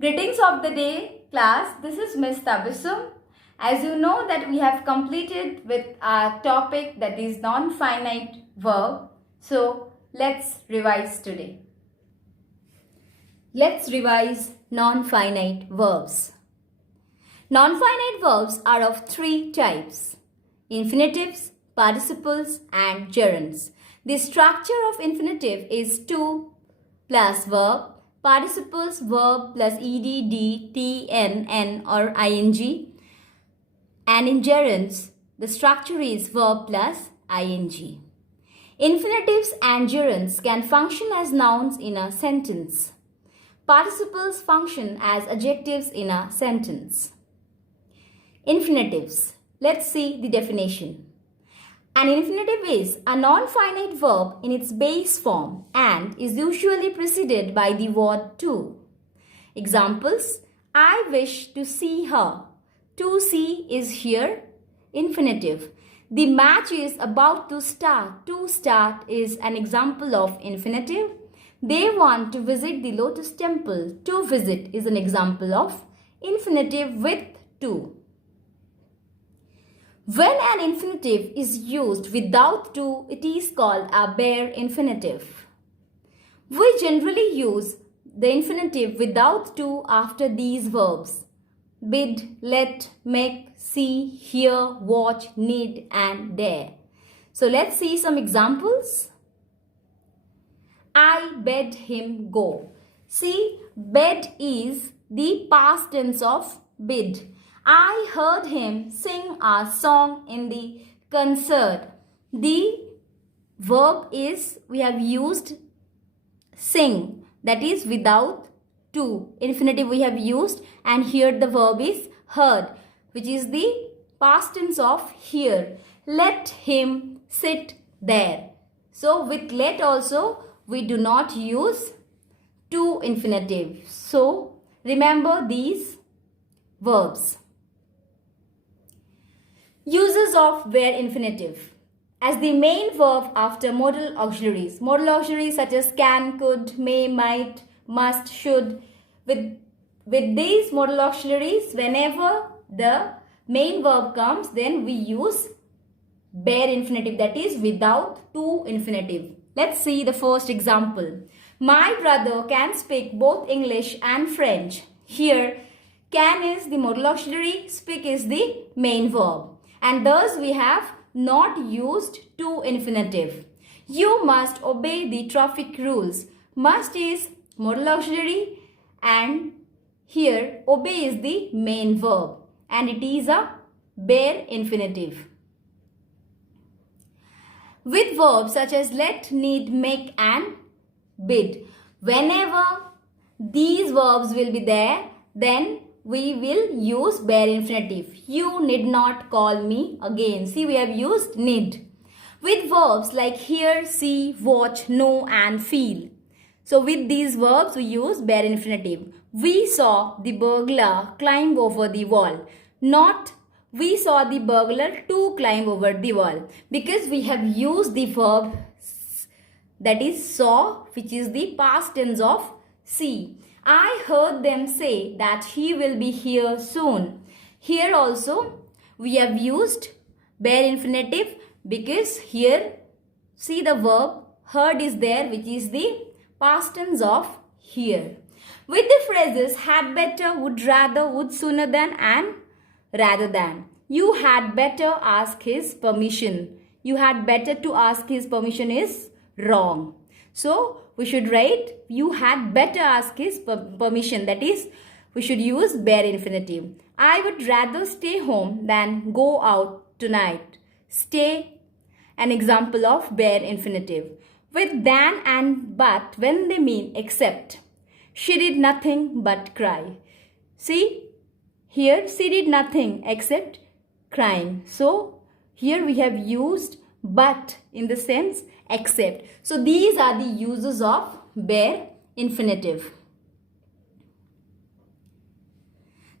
Greetings of the day, class. This is Miss Tabissum. As you know that we have completed with our topic that is non-finite verb. So let's revise today. Let's revise non-finite verbs. Non-finite verbs are of three types: infinitives, participles and gerunds. The structure of infinitive is to plus verb, participles verb plus ed, d, t, n or ing, and in gerunds the structure is verb plus ing. Infinitives and gerunds can function as nouns in a sentence. Participles function as adjectives in a sentence. Infinitives. Let's see the definition. An infinitive is a non-finite verb in its base form and is usually preceded by the word to. Examples: I wish to see her. To see is here infinitive. The match is about to start. To start is an example of infinitive. They want to visit the lotus temple. To visit is an example of infinitive with to. When an infinitive is used without to, it is called a bare infinitive. We generally use the infinitive without to after these verbs: bid, let, make, see, hear, watch, need and dare. So let's see some examples. I bade him go. See, bed is the past tense of bid. I heard him sing a song in the concert. The verb is, we have used sing, that is without to. Infinitive we have used, and here the verb is heard, which is the past tense of hear. Let him sit there. So with let also we do not use to infinitive. So remember these verbs. Uses of bare infinitive. As the main verb after modal auxiliaries. Modal auxiliaries such as can, could, may, might, must, should. With these modal auxiliaries, whenever the main verb comes, then we use bare infinitive, that is without to infinitive. Let's see the first example. My brother can speak both English and French. Here, can is the modal auxiliary, speak is the main verb. And thus we have not used to infinitive. You must obey the traffic rules. Must is modal auxiliary and here obey is the main verb and it is a bare infinitive. With verbs such as let, need, make and bid. Whenever these verbs will be there, then we will use bare infinitive. You need not call me again. See, we have used need. With verbs like hear, see, watch, know and feel. So with these verbs we use bare infinitive. We saw the burglar climb over the wall. Not we saw the burglar to climb over the wall. Because we have used the verb that is saw, which is the past tense of see. I heard them say that he will be here soon. Here also we have used bare infinitive because here see the verb heard is there, which is the past tense of hear. With the phrases had better, would rather, would sooner than and rather than. You had better ask his permission. You had better to ask his permission is wrong. So we should write you had better ask his permission, that is we should use bare infinitive. I would rather stay home than go out tonight. Stay, an example of bare infinitive. With than and but when they mean except. She did nothing but cry. See, here she did nothing except crying. So here we have used but in the sense except. So these are the uses of bare infinitive.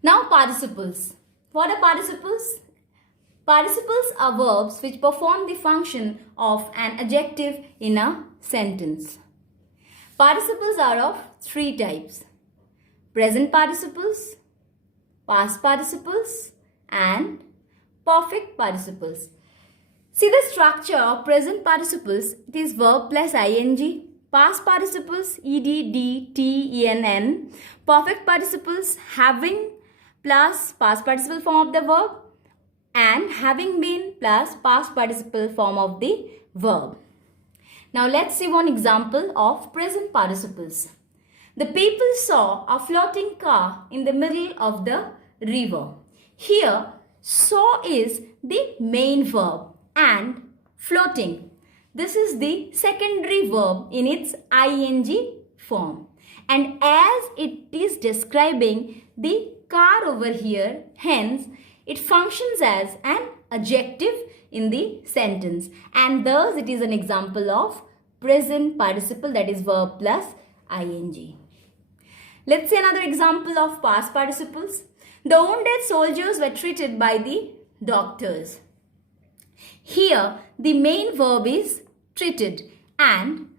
Now participles. What are participles? Participles are verbs which perform the function of an adjective in a sentence. Participles are of three types: present participles, past participles and perfect participles. See the structure of present participles. It is verb plus ing. Past participles ed, d, t, en. Perfect participles having plus past participle form of the verb and having been plus past participle form of the verb. Now let's see one example of present participles. The people saw a floating car in the middle of the river. Here, saw is the main verb and floating. This is the secondary verb in its ing form. And as it is describing the car over here, hence it functions as an adjective in the sentence. And thus it is an example of present participle, that is verb plus ing. Let's see another example of past participles. The wounded soldiers were treated by the doctors. Here, the main verb is treated and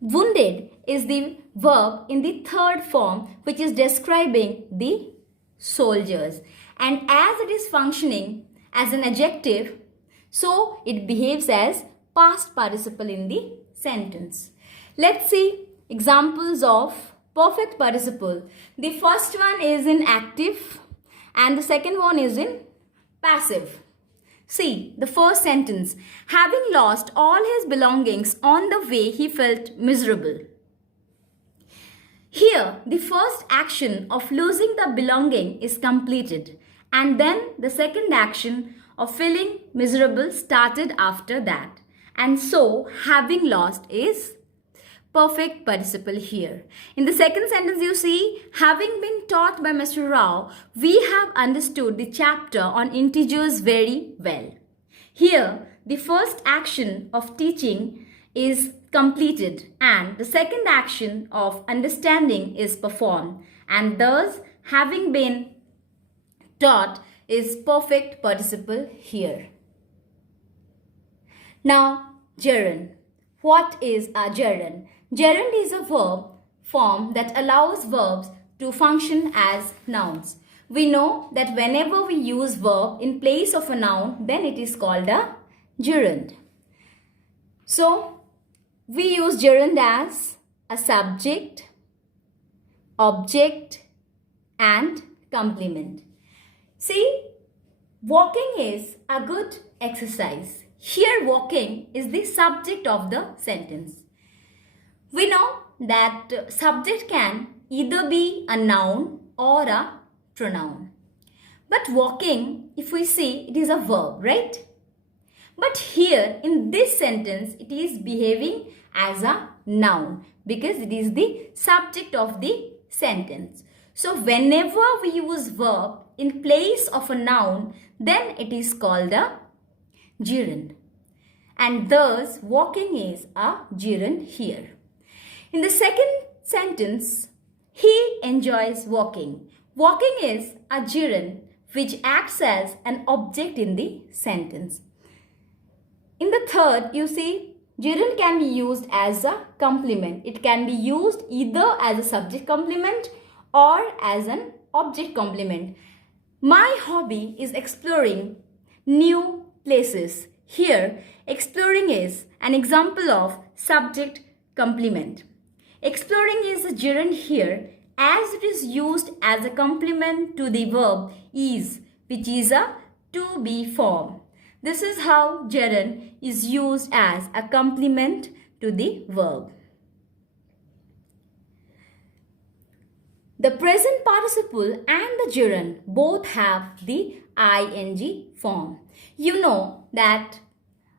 wounded is the verb in the third form, which is describing the soldiers. And as it is functioning as an adjective, so it behaves as past participle in the sentence. Let's see examples of perfect participle. The first one is in active and the second one is in passive. See the first sentence. Having lost all his belongings on the way, he felt miserable. Here, the first action of losing the belonging is completed, and then the second action of feeling miserable started after that. And so, having lost is perfect participle here. In the second sentence, you see, having been taught by Mr. Rao, we have understood the chapter on integers very well. Here, the first action of teaching is completed and the second action of understanding is performed, and thus having been taught is perfect participle here. Now, gerund. What is a gerund? Gerund is a verb form that allows verbs to function as nouns. We know that whenever we use verb in place of a noun, then it is called a gerund. So, we use gerund as a subject, object and complement. See, walking is a good exercise. Here, walking is the subject of the sentence. We know that subject can either be a noun or a pronoun. But walking, if we see, it is a verb, right? But here in this sentence, it is behaving as a noun because it is the subject of the sentence. So whenever we use verb in place of a noun, then it is called a gerund. And thus, walking is a gerund here. In the second sentence, he enjoys walking. Walking is a gerund which acts as an object in the sentence. In the third, you see, gerund can be used as a complement. It can be used either as a subject complement or as an object complement. My hobby is exploring new places. Here, exploring is an example of subject complement. Exploring is a gerund here as it is used as a complement to the verb is, which is a to be form. This is how gerund is used as a complement to the verb. The present participle and the gerund both have the ing form. You know that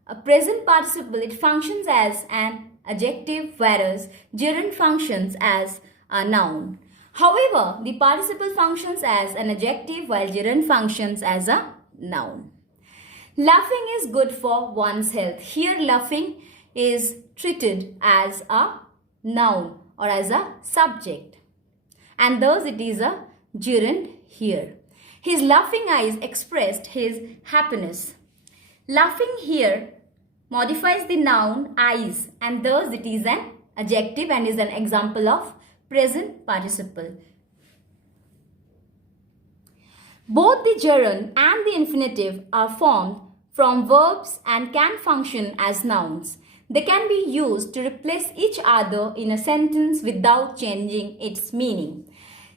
a present participle, it functions as an adjective, whereas gerund functions as a noun. However, the participle functions as an adjective while gerund functions as a noun. Laughing is good for one's health. Here, laughing is treated as a noun or as a subject, and thus it is a gerund here. His laughing eyes expressed his happiness. Laughing here modifies the noun eyes, and thus it is an adjective and is an example of present participle. Both the gerund and the infinitive are formed from verbs and can function as nouns. They can be used to replace each other in a sentence without changing its meaning.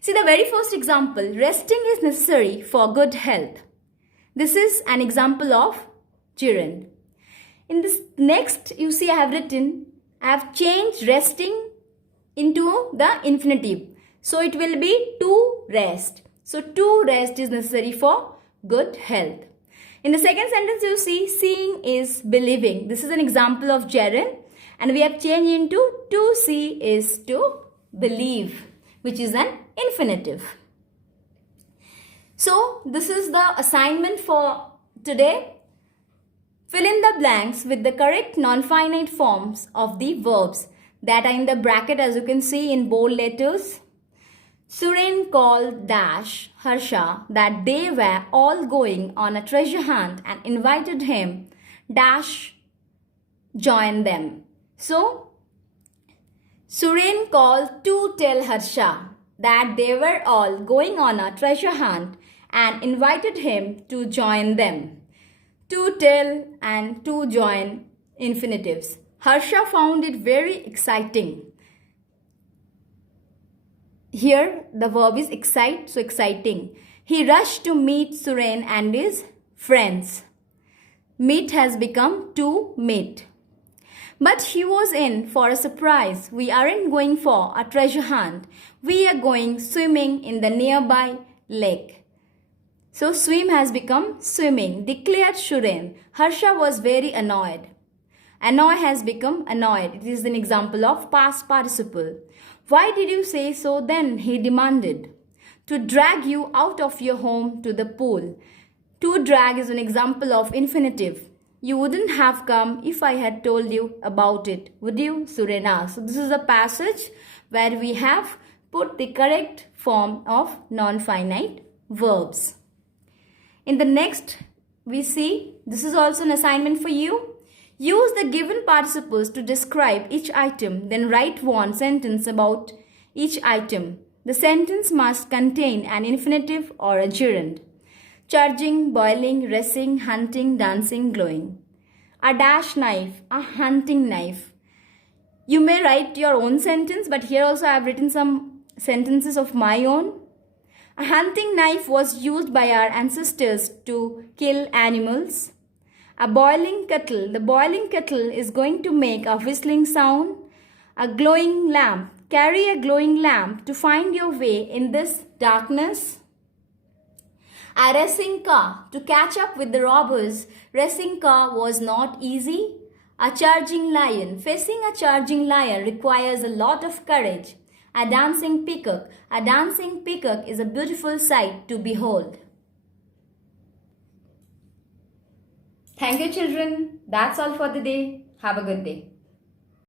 See the very first example, resting is necessary for good health. This is an example of gerund. In this next, you see I have changed resting into the infinitive. So it will be to rest. So to rest is necessary for good health. In the second sentence, you see seeing is believing. This is an example of gerund and we have changed into to see is to believe, which is an infinitive. So this is the assignment for today. Fill in the blanks with the correct non-finite forms of the verbs that are in the bracket, as you can see in bold letters. Suren called Dash Harsha that they were all going on a treasure hunt and invited him. Dash joined them. So, Suren called to tell Harsha that they were all going on a treasure hunt and invited him to join them. To tell and to join infinitives. Harsha found it very exciting. Here the verb is excite, so exciting. He rushed to meet Suren and his friends. Meet has become to meet. But he was in for a surprise. We aren't going for a treasure hunt. We are going swimming in the nearby lake. So swim has become swimming, declared Suren. Harsha was very annoyed. Annoy has become annoyed. It is an example of past participle. Why did you say so then? He demanded. To drag you out of your home to the pool. To drag is an example of infinitive. You wouldn't have come if I had told you about it, would you? Suren asked. So this is a passage where we have put the correct form of non-finite verbs. In the next, we see, this is also an assignment for you. Use the given participles to describe each item, then write one sentence about each item. The sentence must contain an infinitive or a gerund. Charging, boiling, racing, hunting, dancing, glowing. A dash knife, a hunting knife. You may write your own sentence, but here also I have written some sentences of my own. A hunting knife was used by our ancestors to kill animals. A boiling kettle. The boiling kettle is going to make a whistling sound. A glowing lamp. Carry a glowing lamp to find your way in this darkness. A racing car. To catch up with the robbers, racing car was not easy. A charging lion. Facing a charging lion requires a lot of courage. A dancing peacock. A dancing peacock is a beautiful sight to behold. Thank you, children. That's all for the day. Have a good day.